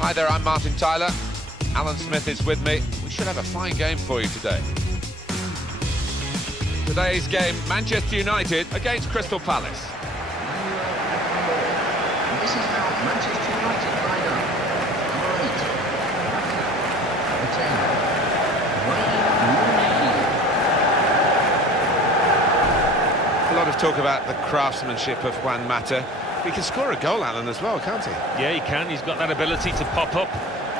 Hi there, I'm Martin Tyler. Alan Smith is with me. We should have a fine game for you today. Today's game, Manchester United against Crystal Palace. This is now Manchester United lineup. Number 8, Rafa. A lot of talk about the craftsmanship of Juan Mata. He can score a goal, Alan, as well, can't he? Yeah, he can. He's got that ability to pop up.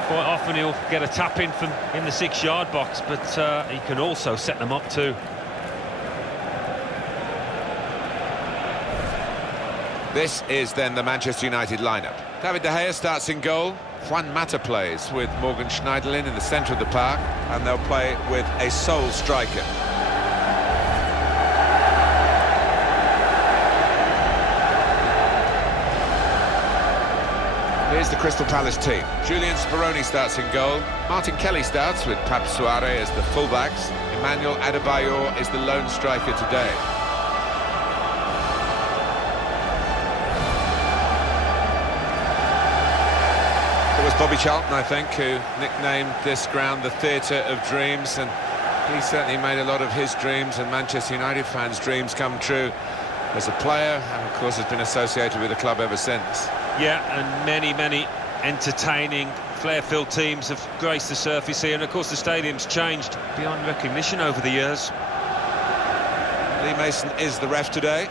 Quite often he'll get a tap in from in the 6-yard box, but he can also set them up too. This is then the Manchester United lineup. David De Gea starts in goal. Juan Mata plays with Morgan Schneiderlin in the centre of the park, and they'll play with a sole striker. Here's the Crystal Palace team. Julian Speroni starts in goal. Martin Kelly starts with Pab Suarez as the fullbacks. Emmanuel Adebayor is the lone striker today. It was Bobby Charlton, I think, who nicknamed this ground the Theatre of Dreams, and he certainly made a lot of his dreams and Manchester United fans' dreams come true as a player, and of course has been associated with the club ever since. Yeah, and many entertaining, flair-filled teams have graced the surface here, and of course the stadium's changed beyond recognition over the years. Lee Mason is the ref today.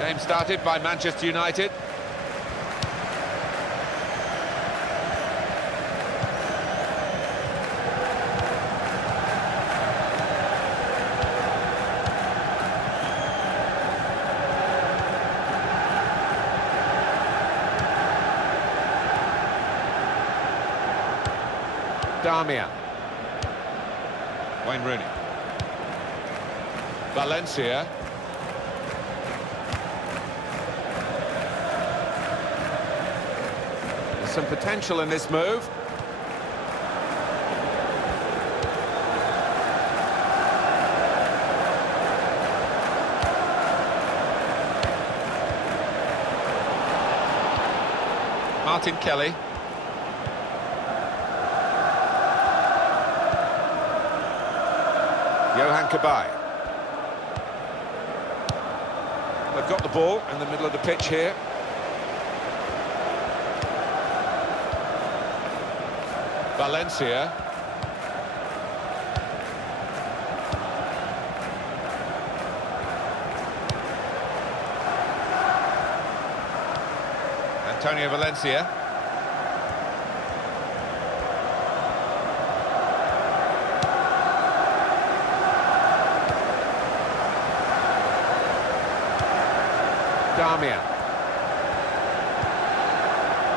Game started by Manchester United. Darmian. Wayne Rooney. Valencia. There's some potential in this move. Martin Kelly. Johan Cabaye. They've got the ball in the middle of the pitch here. Valencia. Antonio Valencia. Darmian.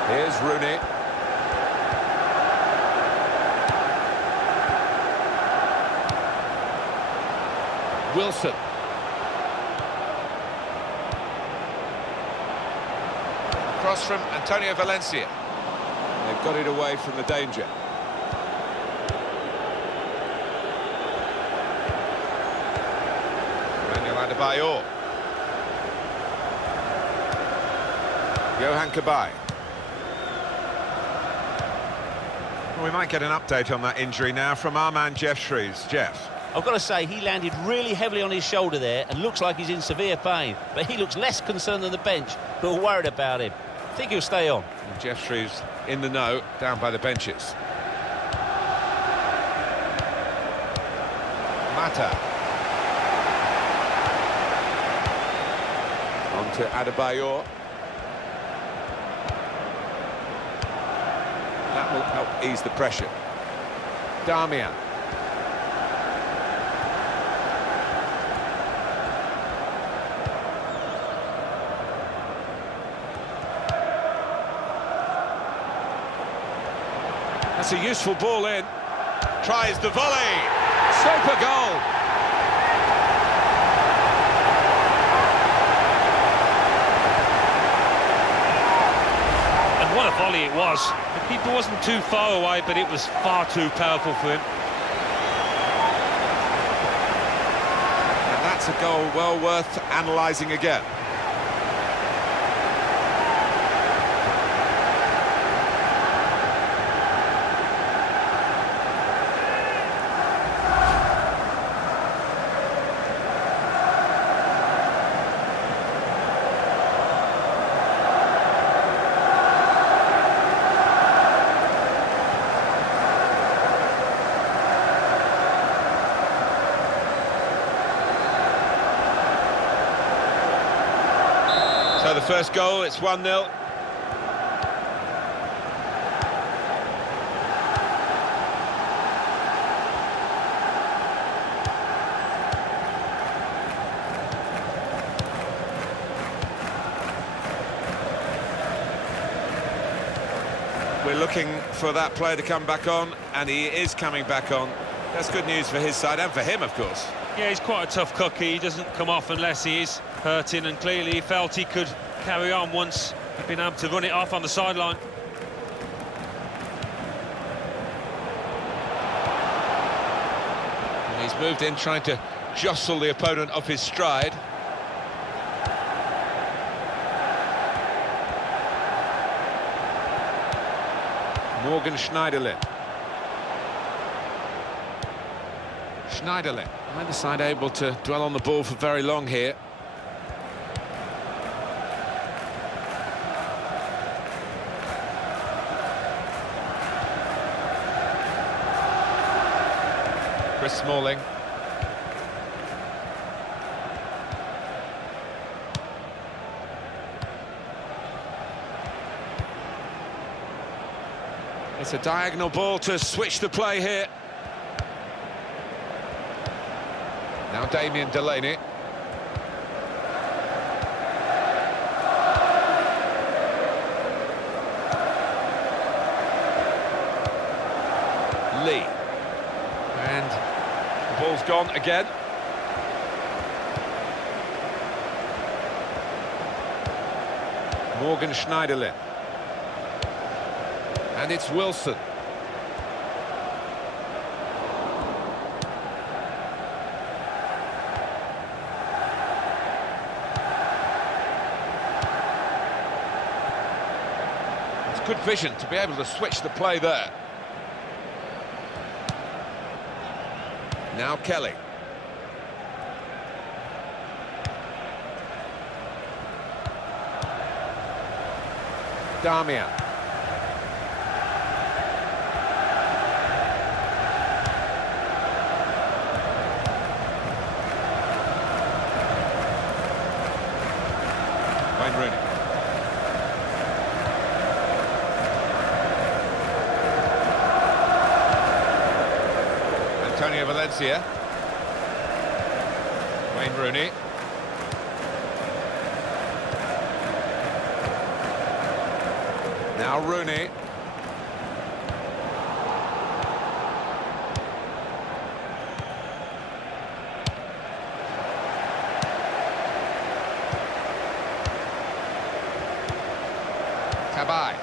Here's Rooney. Wilson. Cross from Antonio Valencia. They've got it away from the danger. Emmanuel Adebayor. Johan Cabaye. Well, we might get an update on that injury now from our man Jeff Shreves. Jeff. I've got to say, he landed really heavily on his shoulder there and looks like he's in severe pain. But he looks less concerned than the bench, who are worried about him. I think he'll stay on. And Jeff Shreves in the know, down by the benches. Mata. On to Adebayor. That will help ease the pressure. Darmian. That's a useful ball in. Tries the volley. Super goal. And what a volley it was. The Keeper wasn't too far away, but it was far too powerful for him. And that's a goal well worth analysing again. So the first goal, it's 1-0. We're looking for that player to come back on, and he is coming back on. That's good news for his side and for him, of course. Yeah, he's quite a tough cookie. He doesn't come off unless he is hurting, and clearly he felt he could carry on once he'd been able to run it off on the sideline. And he's moved in, trying to jostle the opponent off his stride. Morgan Schneiderlin. Schneiderlin. Neither side able to dwell on the ball for very long here. Chris Smalling. It's a diagonal ball to switch the play here. Now Damien Delaney. Lee. And the ball's gone again. Morgan Schneiderlin. And it's Wilson. It's good vision to be able to switch the play there. Now Kelly. Damian. Wayne Rooney. Antonio Valencia. Wayne Rooney. Now Rooney. Cabaye.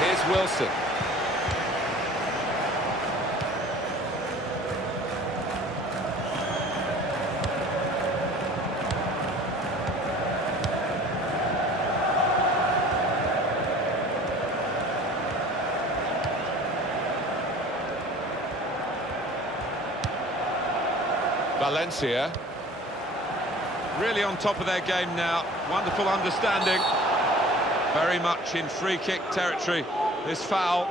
Here's Wilson. Valencia, really on top of their game now. Wonderful understanding. Very much in free kick territory, this foul.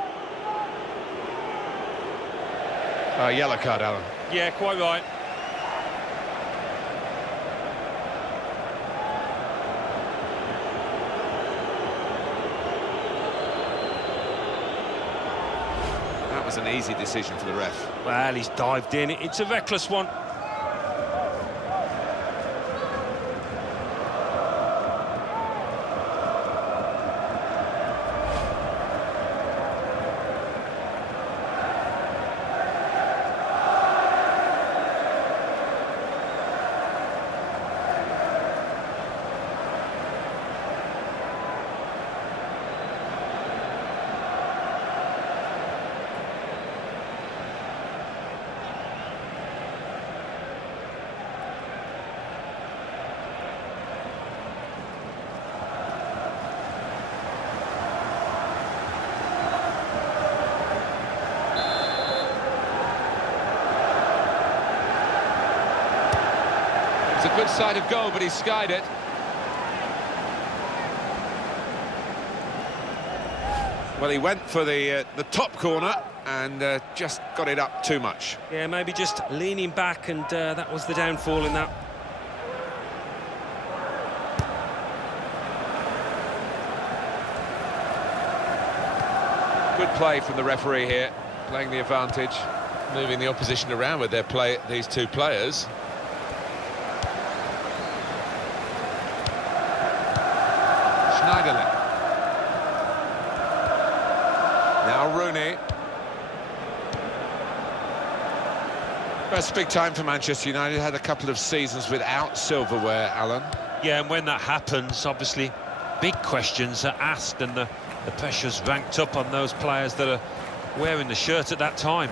Yellow card, Alan. Yeah, quite right. That was an easy decision for the ref. Well, he's dived in. It's a reckless one. a good side of goal, but he skied it. Well, he went for the top corner and just got it up too much. Yeah, maybe just leaning back, and that was the downfall in that. Good play from the referee here, playing the advantage, moving the opposition around with these two players. Schneiderlin. Now Rooney. First big time for Manchester United. Had a couple of seasons without silverware, Alan. Yeah, and when that happens, obviously, big questions are asked, and the pressure's ranked up on those players that are wearing the shirt at that time.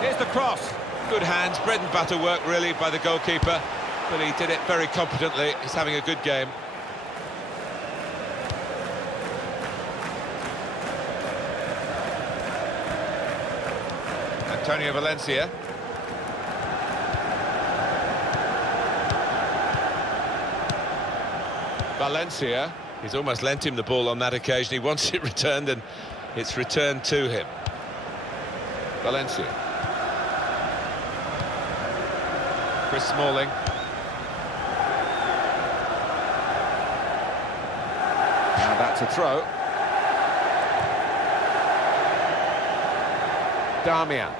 Here's the cross. Good hands, bread and butter work really by the goalkeeper, but he did it very competently. He's having a good game. Antonio Valencia. Valencia, he's almost lent him the ball on that occasion. He wants it returned, and it's returned to him. Valencia. Chris Smalling. Now that's a throw. Damian.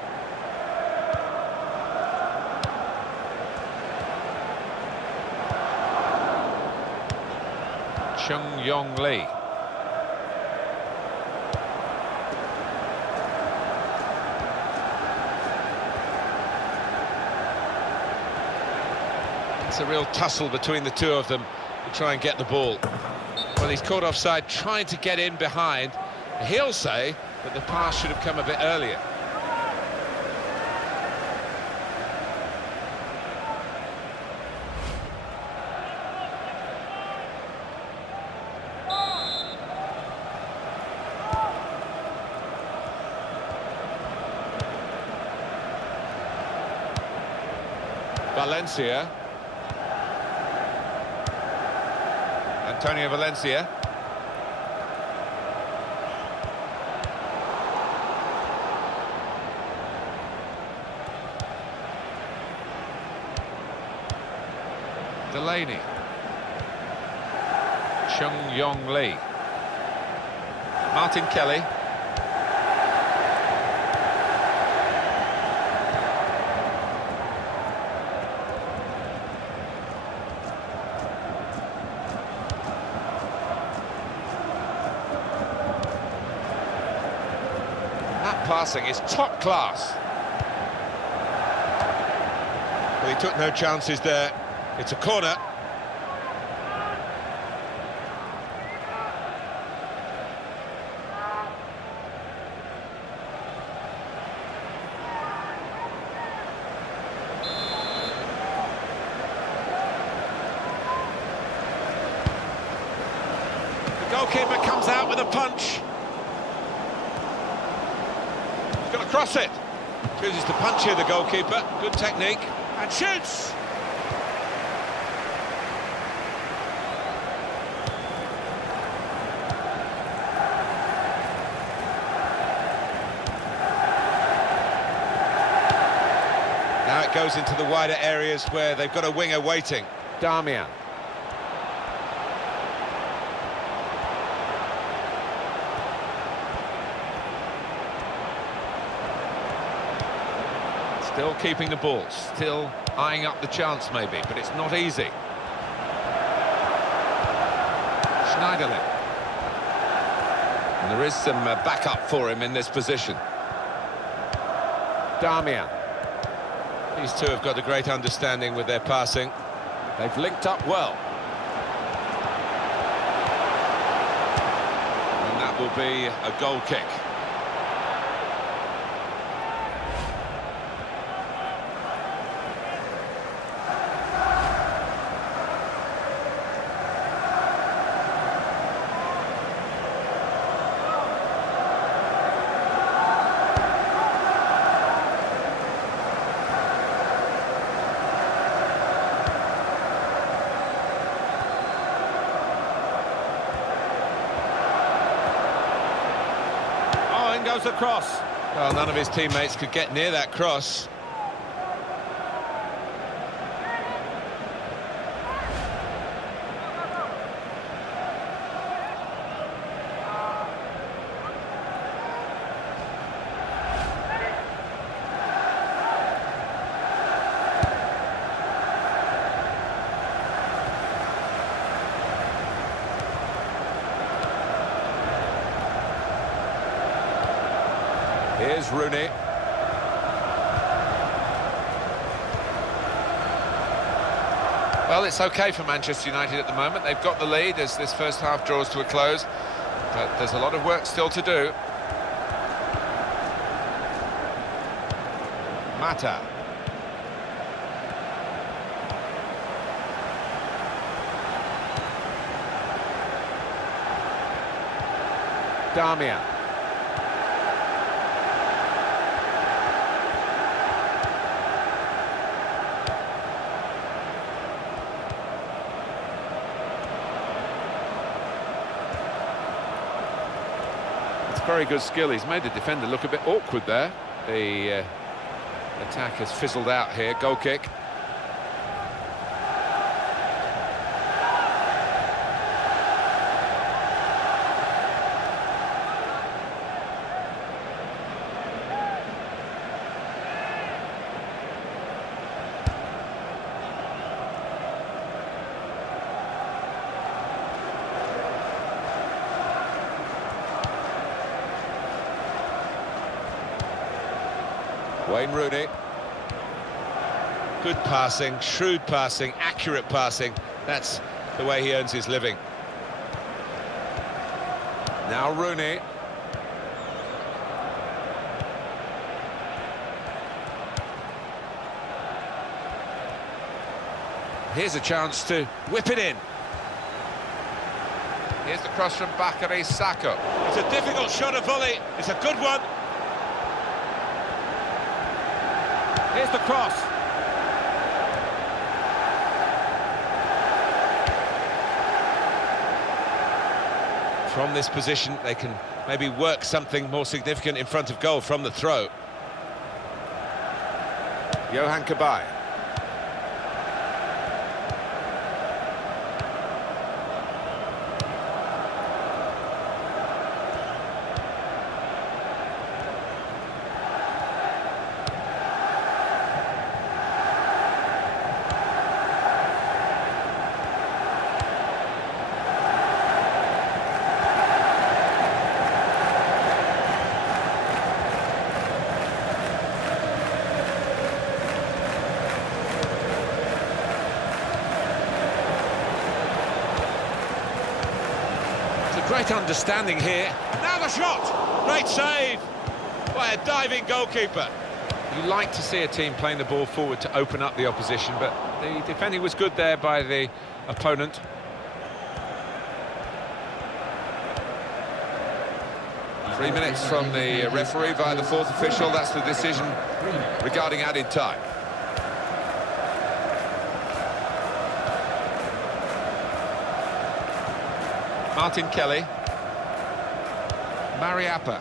Chung Yong Lee. It's a real tussle between the two of them to try and get the ball. Well, he's caught offside trying to get in behind. He'll say that the pass should have come a bit earlier. Valencia. Antonio Valencia. Delaney. Chung Yong Lee. Martin Kelly. Passing is top class. Well, he took no chances there. It's a corner. The goalkeeper comes out with a punch. Going to cross it. Chooses to punch here, the goalkeeper. Good technique. And shoots! Now it goes into the wider areas where they've got a winger waiting. Damian. Still keeping the ball, still eyeing up the chance maybe, but it's not easy. Schneiderlin. And there is some backup for him in this position. Damian. These two have got a great understanding with their passing. They've linked up well. And that will be a goal kick. goes the cross. Well, none of his teammates could get near that cross. Here's Rooney. Well, it's okay for Manchester United at the moment. They've got the lead as this first half draws to a close, but there's a lot of work still to do. Mata. Darmian. Very good skill. He's made the defender look a bit awkward there. The attack has fizzled out here. Goal kick. Wayne Rooney. Good passing, shrewd passing, accurate passing. That's the way he earns his living. Now Rooney. Here's a chance to whip it in. Here's the cross from Bakary Saka. It's a difficult shot, a volley. It's a good one. Here's the cross. From this position, they can maybe work something more significant in front of goal from the throw. Johan Cabaye. Great understanding here. Now the shot! Great save by a diving goalkeeper. You like to see a team playing the ball forward to open up the opposition, but the defending was good there by the opponent. Three minutes from the referee via the fourth official. That's the decision regarding added time. Martin Kelly. Mariappa.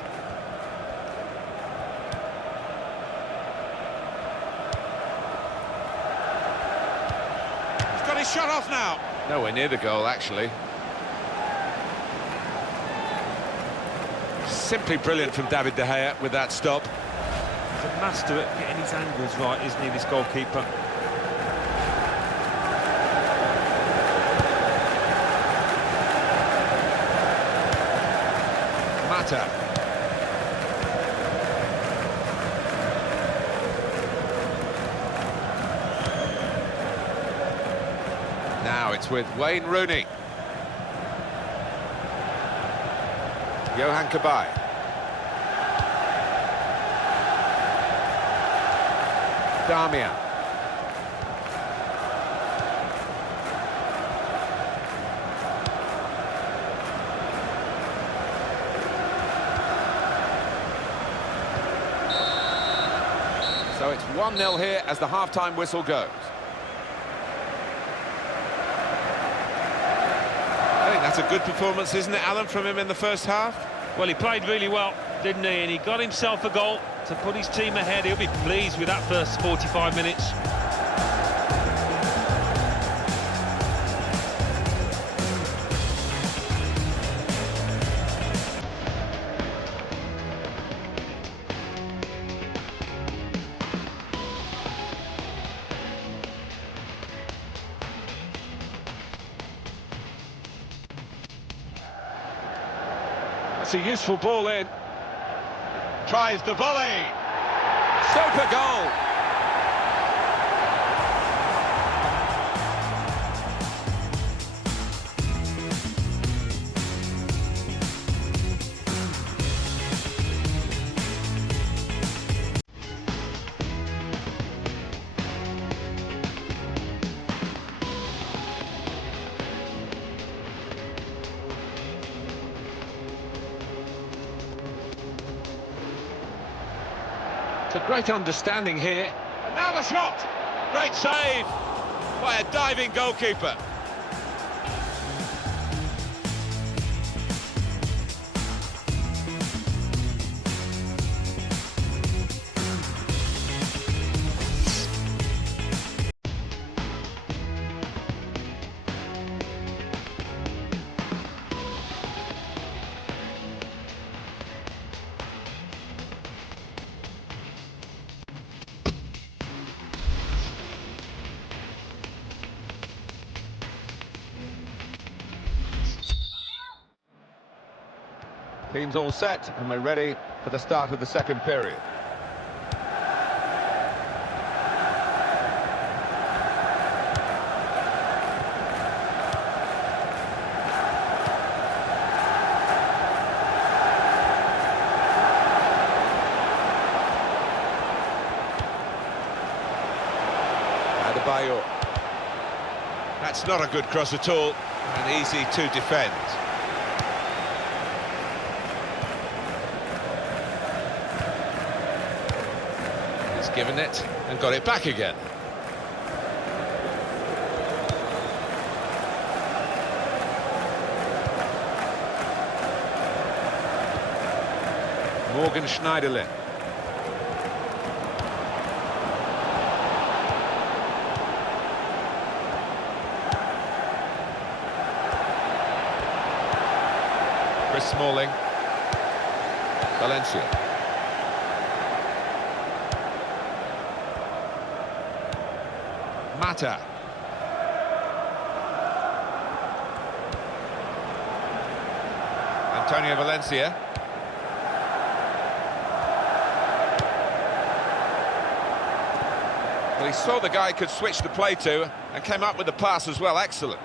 He's got his shot off now. Nowhere near the goal, actually. Simply brilliant from David De Gea with that stop. He's a master at getting his angles right, isn't he, this goalkeeper? Mata. Now it's with Wayne Rooney. Johan Cabaye. Darmian. So it's 1-0 here as the half-time whistle goes. I think that's a good performance, isn't it, Alan, from him in the first half? Well, he played really well. didn't he? And he got himself a goal to put his team ahead. He'll be pleased with that first 45 minutes. That's a useful ball in. Tries the volley. Super goal. It's a great understanding here. And now the shot! Great save by a diving goalkeeper. Team's all set and we're ready for the start of the second period. Adebayo. That's not a good cross at all and easy to defend. Given it and got it back again. Morgan Schneiderlin. Chris Smalling. Valencia. Mata. Antonio Valencia. Well, he saw the guy could switch the play to and came up with the pass as well. Excellent.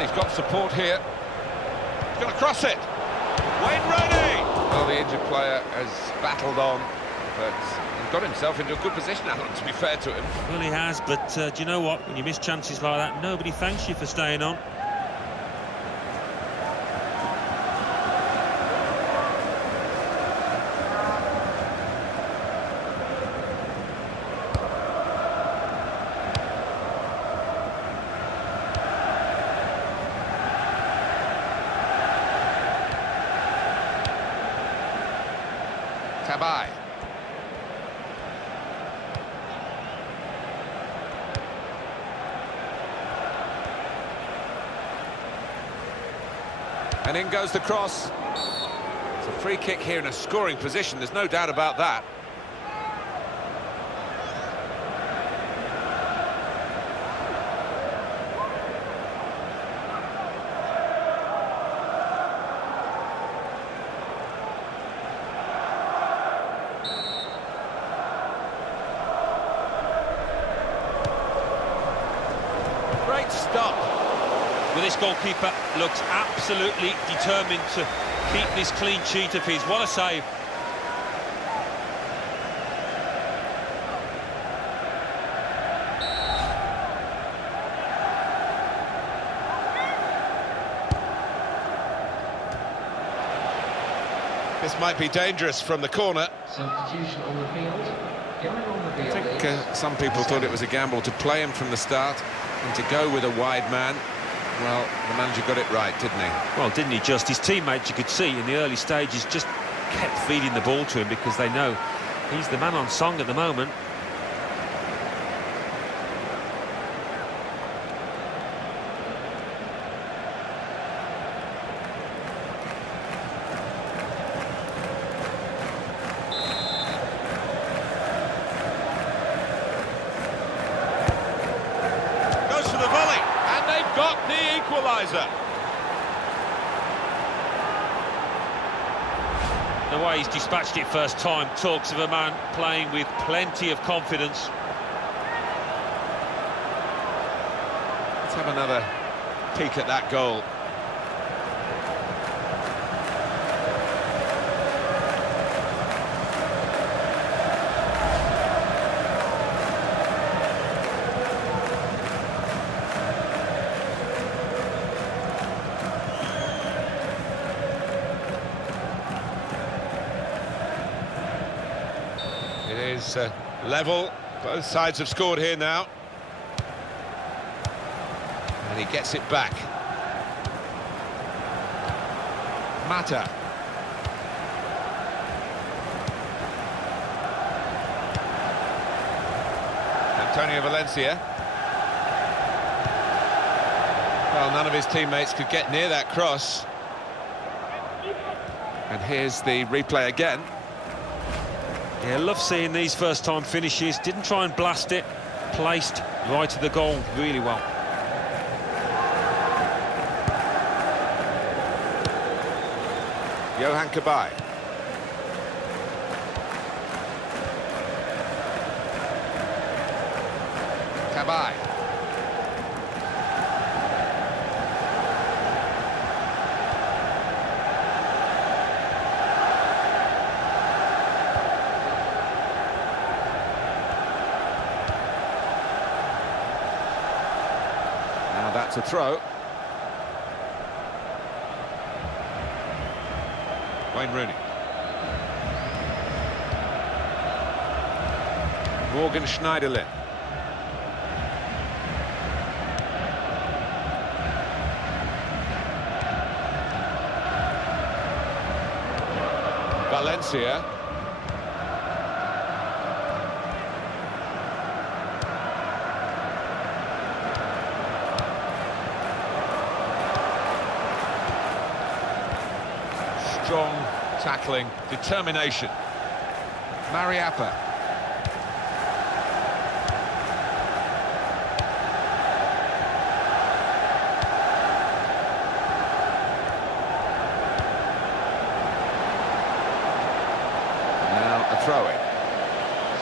He's got support here. He's going to cross it. Wayne Rooney! Well, the injured player has battled on, but he's got himself into a good position, Alan, to be fair to him. Well, he has, but do you know what? When you miss chances like that, nobody thanks you for staying on. Tabai. And in goes the cross. It's a free kick here in a scoring position, there's no doubt about that. Great stop. Well, this goalkeeper looks absolutely determined to keep this clean sheet of his. What a save. This might be dangerous from the corner. Substitution on the field. Going on the I field think is... some people thought it was a gamble to play him from the start and to go with a wide man. Well, the manager got it right, didn't he? Well, didn't he just? His teammates, you could see in the early stages, just kept feeding the ball to him because they know he's the man on song at the moment. Goes for the volley, and they've got the equaliser. The way he's dispatched it first time talks of a man playing with plenty of confidence. Let's have another peek at that goal. It is level. Both sides have scored here now. And he gets it back. Mata. Antonio Valencia. Well, none of his teammates could get near that cross. And here's the replay again. Yeah, love seeing these first-time finishes. Didn't try and blast it. Placed right to the goal really well. Johan Cabaye. Cabaye. Now that's a throw. Wayne Rooney. Morgan Schneiderlin. Valencia. Strong tackling, determination. Mariappa. Now a throw-in.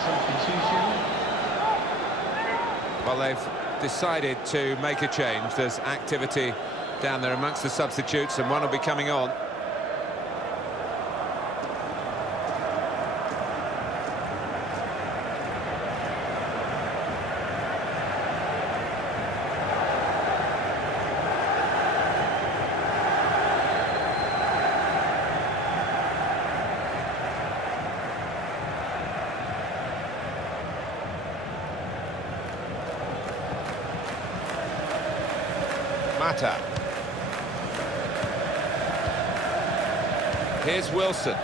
Substitution. Well, they've decided to make a change. There's activity down there amongst the substitutes, and one will be coming on. Mata. Here's Wilson.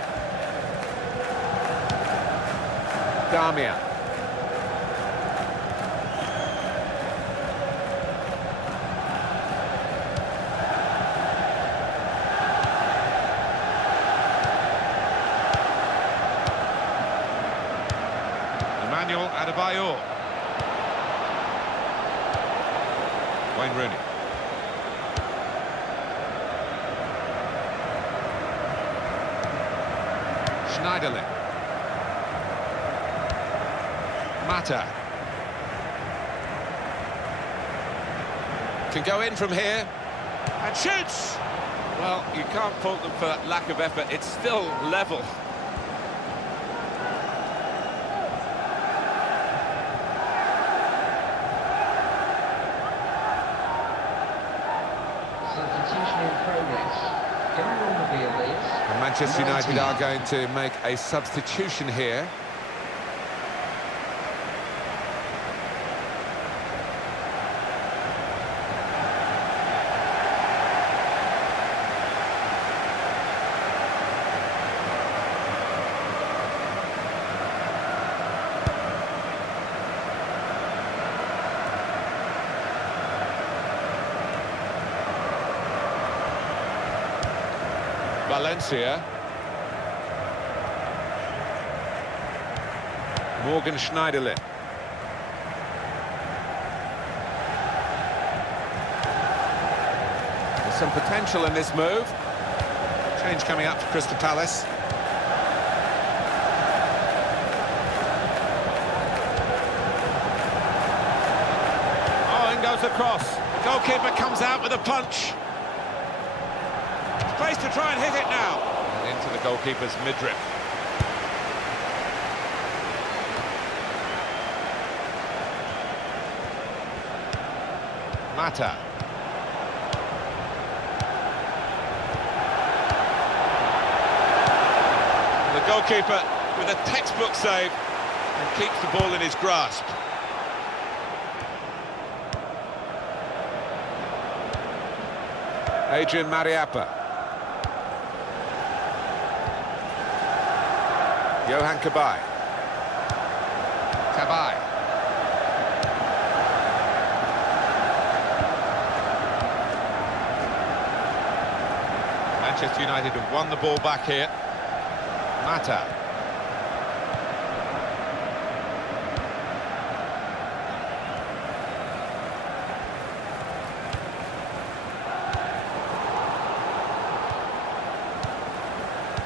Damian. Emmanuel Adebayor. Wayne Rooney. Schneiderlin. Mata. Can go in from here and shoots. Well, you can't fault them for that lack of effort. It's still level. Substitution in progress. Going on the field is... And Manchester United are going to make a substitution here. Valencia. Morgan Schneiderlin. There's some potential in this move. Change coming up for Crystal Palace. Oh, in goes the cross. The goalkeeper comes out with a punch. Space to try and hit it now. And into the goalkeeper's midriff. Mata. The goalkeeper with a textbook save and keeps the ball in his grasp. Adrian Mariappa. Johan Cabaye. Cabaye. Manchester United have won the ball back here. Mata.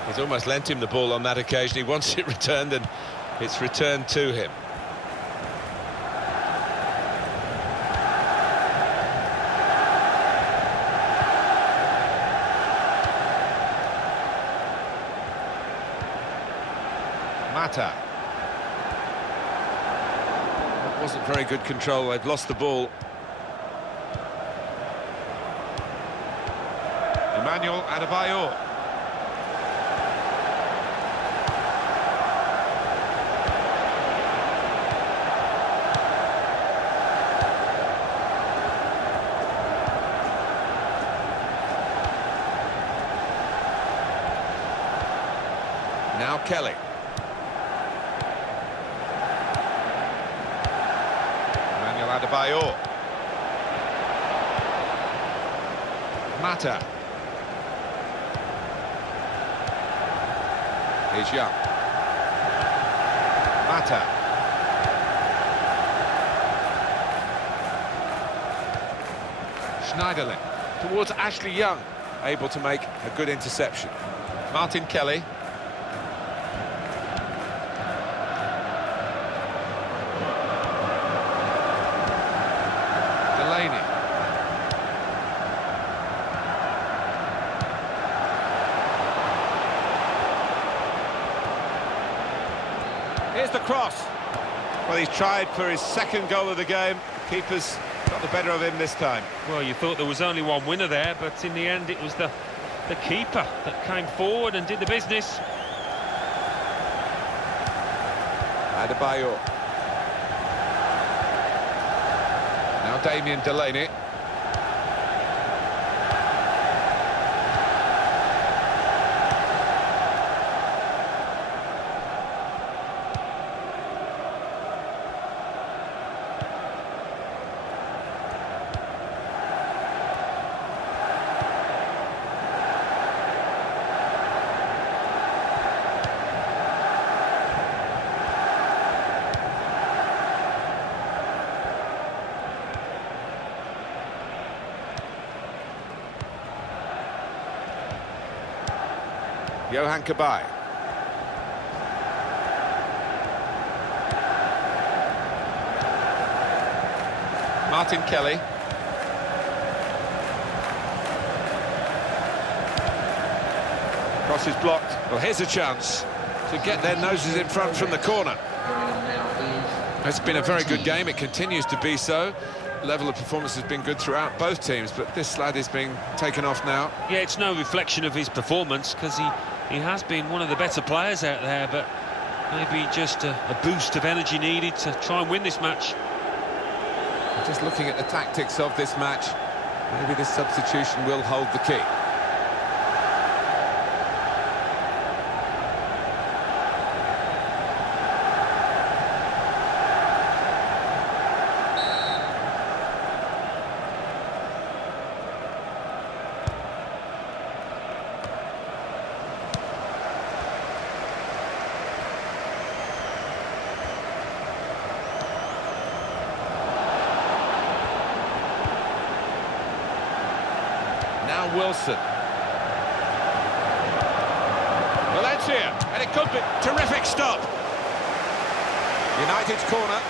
He's almost lent him the ball on that occasion. He wants it returned, and it's returned to him. Mata. That wasn't very good control. They've lost the ball. Emmanuel Adebayor. Now Kelly. Emmanuel Adebayor. Mata. Here's Young. Mata. Schneiderlin towards Ashley Young, able to make a good interception. Martin Kelly. Here's the cross. Well, he's tried for his second goal of the game. The keeper's got the better of him this time. Well, you thought there was only one winner there, but in the end it was the keeper that came forward and did the business. Adebayor. Now Damien Delaney. Johan Cabaye. Martin Kelly. Cross is blocked. Well, here's a chance to get their noses in front from the corner. It's been a very good game. It continues to be so. Level of performance has been good throughout both teams, but this lad is being taken off now. Yeah, it's no reflection of his performance, because He has been one of the better players out there, but maybe just a boost of energy needed to try and win this match. Just looking at the tactics of this match, maybe this substitution will hold the key. Now Wilson. Valencia, and it could be terrific stop. United's corner.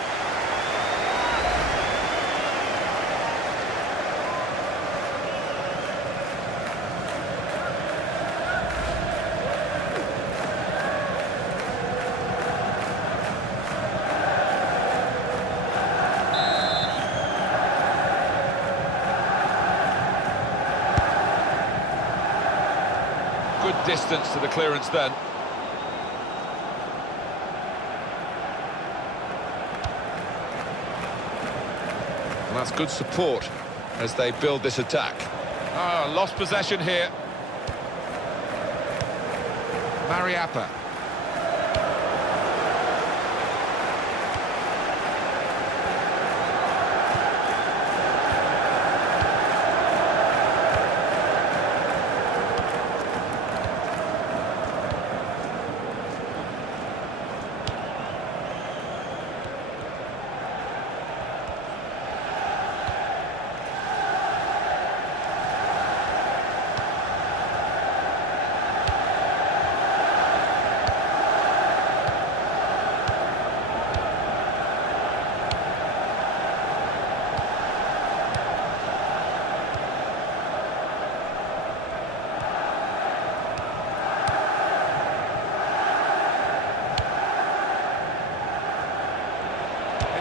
Good distance to the clearance then. And that's good support as they build this attack. Oh, lost possession here. Mariappa.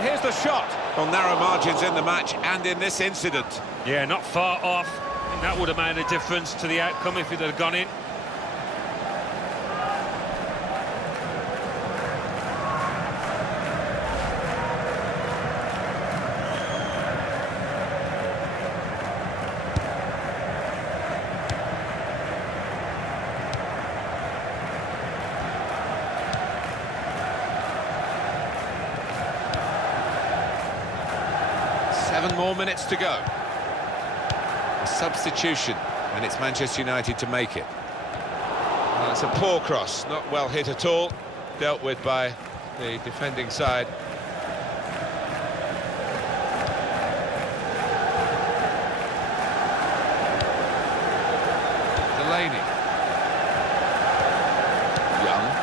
Here's the shot. On narrow margins in the match and in this incident. Yeah, not far off. I think that would have made a difference to the outcome if it had gone in. Seven more minutes to go. A substitution, and it's Manchester United to make it. Well, it's a poor cross, not well hit at all, dealt with by the defending side. Delaney. Young.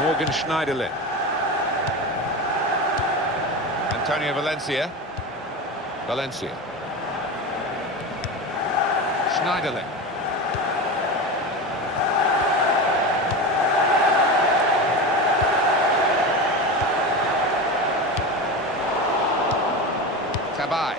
Morgan Schneiderlin. Antonio Valencia. Valencia. Schneiderlin. Tabai.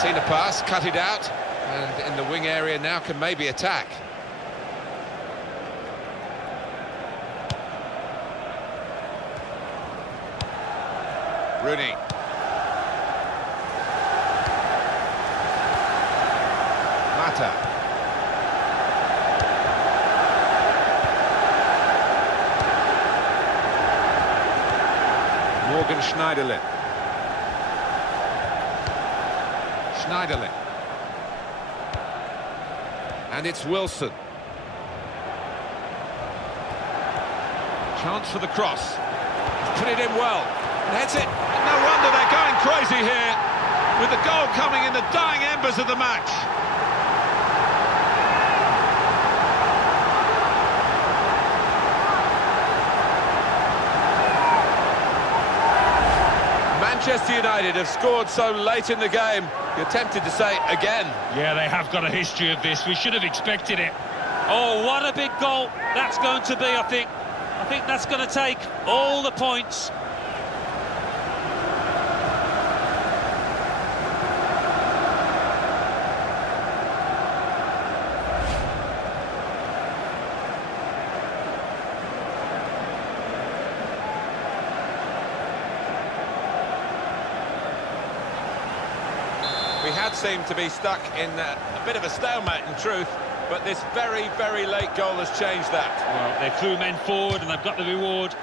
Seen a pass, cut it out, and in the wing area now can maybe attack. Rooney. Mata. Morgan Schneiderlin. Schneiderlin. And it's Wilson. Chance for the cross. He's put it in well. And heads it. No wonder they're going crazy here, with the goal coming in the dying embers of the match. Manchester United have scored so late in the game, you're tempted to say again. Yeah, they have got a history of this. We should have expected it. Oh, what a big goal that's going to be, I think. I think that's going to take all the points. We had seemed to be stuck in a bit of a stalemate in truth, but this very, very late goal has changed that. Well, they threw men forward and they've got the reward.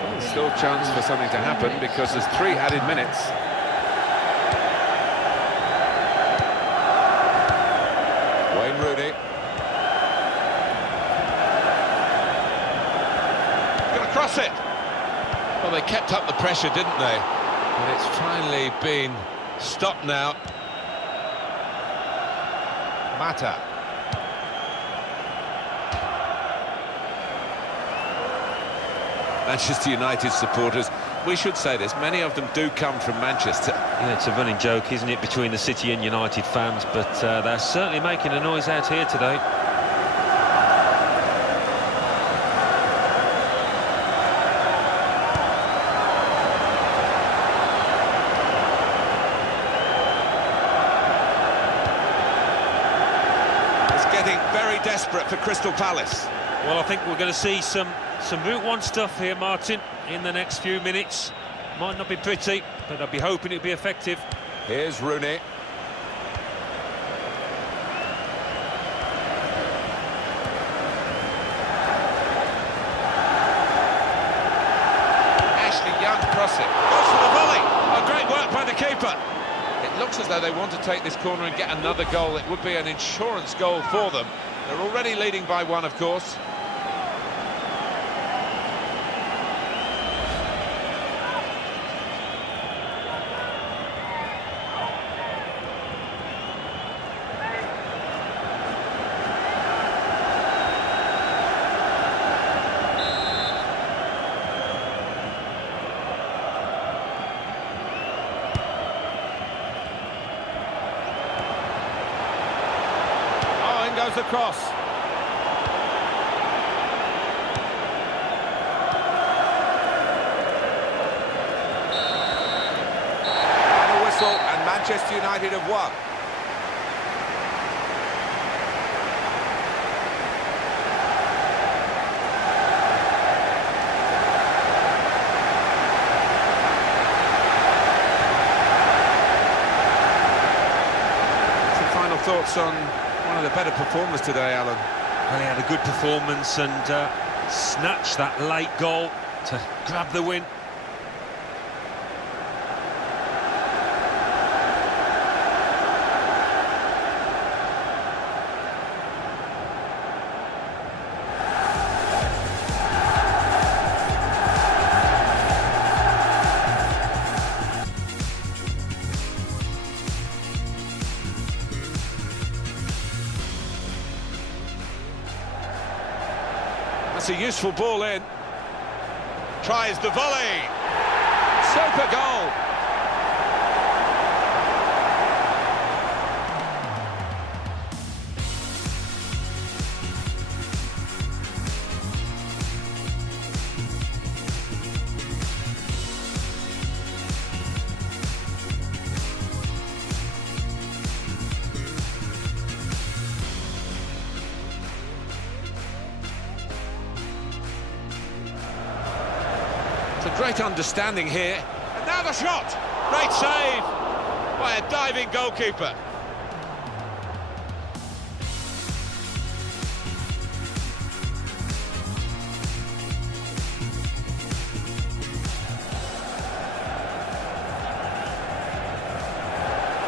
Well, there's still a chance for something to happen because there's 3 added minutes. Rooney. Gonna cross it. Well, they kept up the pressure, didn't they? But it's finally been stopped now. Mata. Manchester United supporters, we should say this, many of them do come from Manchester. Yeah, it's a running joke, isn't it, between the City and United fans, but they're certainly making a noise out here today. It's getting very desperate for Crystal Palace. Well, I think we're going to see some Route 1 stuff here, Martin, in the next few minutes. Might not be pretty, but I'll be hoping it'll be effective. Here's Rooney. Ashley Young crossing. Goes for the volley. Oh, great work by the keeper. It looks as though they want to take this corner and get another goal. It would be an insurance goal for them. They're already leading by 1, of course. Goes across. Final whistle and Manchester United have won. Some final thoughts on one of the better performers today, Alan. Well, he had a good performance and snatched that late goal to grab the win. That's a useful ball in. Tries the volley. Super goal. It's a great understanding here. And now the shot! Great save by a diving goalkeeper.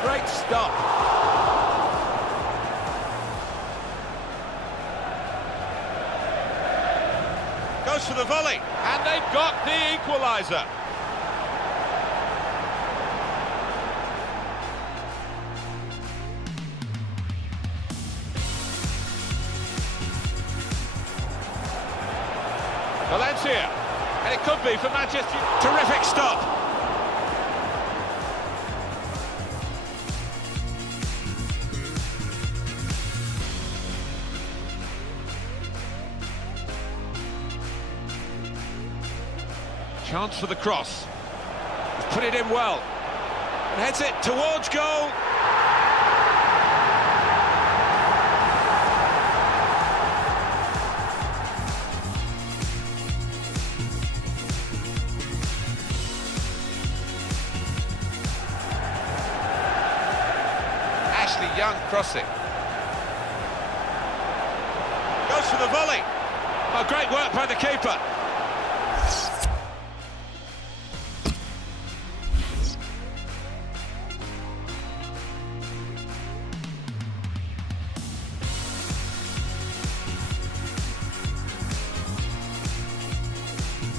Great stop. Goes for the volley, and they've got the equaliser. Could be for Manchester. Terrific stop. Chance for the cross. He's put it in well. And heads it towards goal. Young crossing. Goes for the volley. Oh, great work by the keeper.